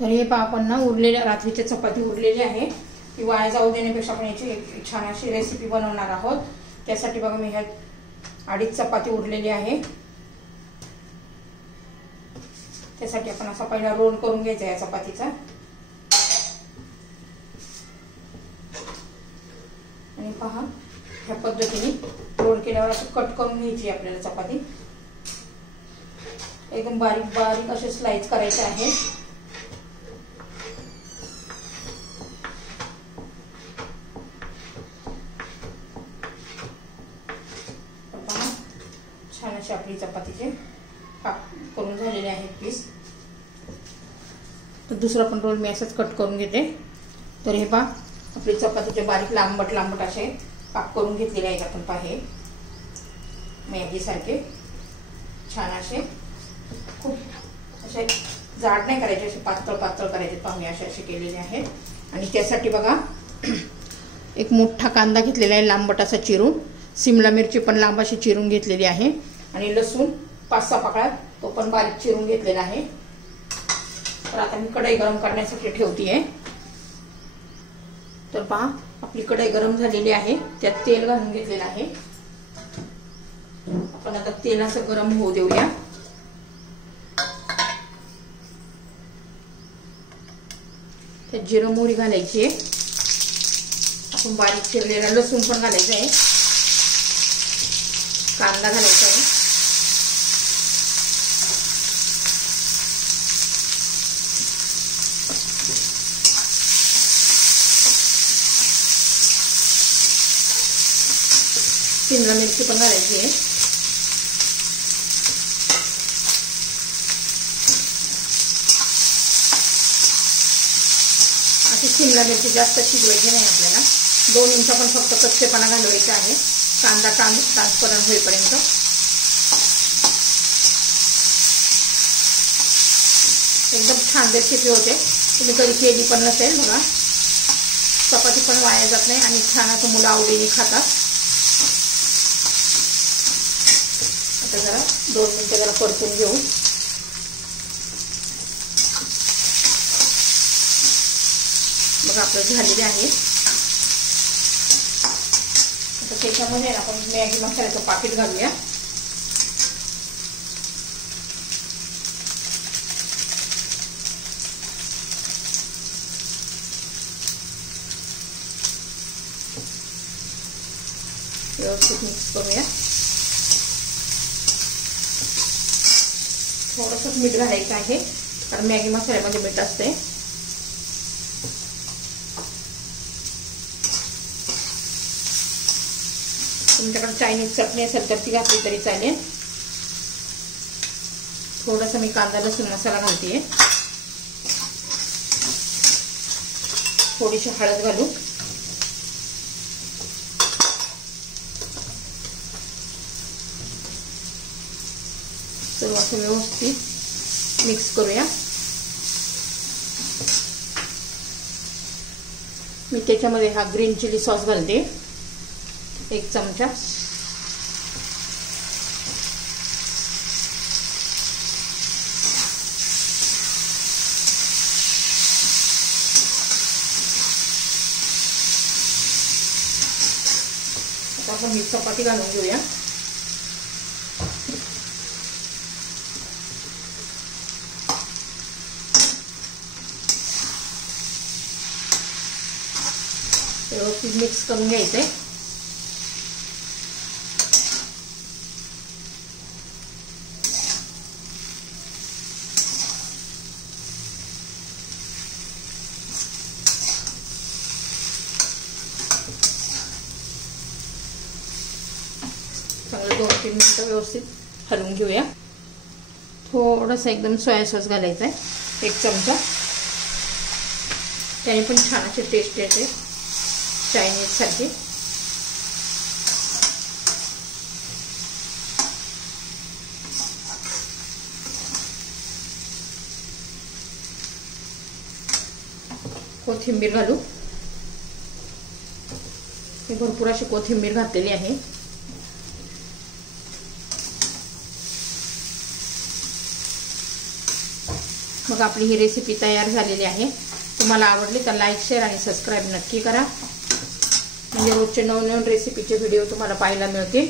तर हे पहा आपण ना उरलेल्या रात्रीची चपाती उरलेली आहे, ती वाया जाऊ देण्यापेक्षा आपण याची एक छान अशी रेसिपी बनवणार आहोत। त्यासाठी बघा मी ह्या 2.5 चपाती उरलेली आहे। त्यासाठी आपण असा पहिला रोल करून घ्यायचा या चपातीचा आणि पहा ह्या पद्धतीने रोल केल्यावर असं कट करून घ्यायची आपल्याला चपाती। एकदम बारीक बारीक असे स्लाइस करायचे आहे। छान असे आपली चपातीचे काप करून झालेले आहेत पीस। तर दुसरा पण रोल मी असाच कट करून घेते। तर हे पहा आपली चपातीचे बारीक लांबट लांबट असे काप करून घेतलेले आहेत आपण। पाहे मॅगी सारखे छान असे, खूप असे जाड नाही करायचे, असे पातळ पातळ करायचे। पहा मी असे केलेले आहेत। आणि त्यासाठी बघा एक मोठा कांदा घेतलेला आहे लांबट असा चिरून, शिमला मिरची पण लांब अशी चिरून घेतलेली आहे आणि लसूण 5-6 पाकळ्या तो पण बारीक चिरून घेतलेला आहे। तर आता मी कढई गरम करण्यासाठी ठेवतीये। तर पहा आपली कढई गरम झालेली आहे, त्यात तेल घालून घेतलेलं आहे। आपण आता तेल असं गरम होऊ देऊया। त्यात जिरं मोहरी घालायची आहे, आपण बारीक चिरलेला लसूण पण घालायचा आहे, कांदा घालायचा आहे, शिमला मिरची पण घालायची आहे। अशी शिमला मिरची जास्त शिजवायची नाही आपल्याला, 2 इंच पण फक्त कच्चेपणा घालवायचा आहे कांदा ट्रान्सपरंट होईपर्यंत। एकदम छान रेसिपी होते, तुम्ही कधी केली पण नसेल बघा। चपाती पण वाया जात नाही आणि छान असं मुलं आवडीने खातात। आता जरा 2 मिनिटं जरा परतून घेऊ। बघा आपलं झालेले आहे। आता त्याच्यामध्ये आपण मॅगी मसाल्याचं पाकिट घालूया। व्यवस्थित मिक्स करूया। थोडंसं मीठ घालायचं आहे, कारण मॅगी मसाल्यामध्ये मीठ असते। तुमच्याकडे चायनीज चटणी असेल तर ती घातली तरी चालेल। थोडासा मी कांदा लसूण मसाला घालते, थोडीशी हळद घालू, सर्व असं व्यवस्थित मिक्स करूया। मी त्याच्यामध्ये हा ग्रीन चिली सॉस घालते 1 चमचा। आता आपण ही चपाती घालून घेऊया। व्यवस्थित मिक्स करून घ्यायचंय। चांगलं 2-3 मिनिटं व्यवस्थित हलवून घेऊया। थोडंसं एकदम सोया सॉस घालायचं आहे 1 चमचा, त्याने पण छान अशी टेस्ट येते चायनीज सारखी। कोथिंबीर घालू, मी भरपूर अशी कोथिंबीर घातलेली आहे। मग आपली ही रेसिपी तयार झालेली आहे। तुम्हाला आवडली तर लाईक शेअर आणि सबस्क्राईब नक्की करा, म्हणजे रोजचे नवनवीन रेसिपीचे व्हिडिओ तुम्हाला पाहायला मिळतील।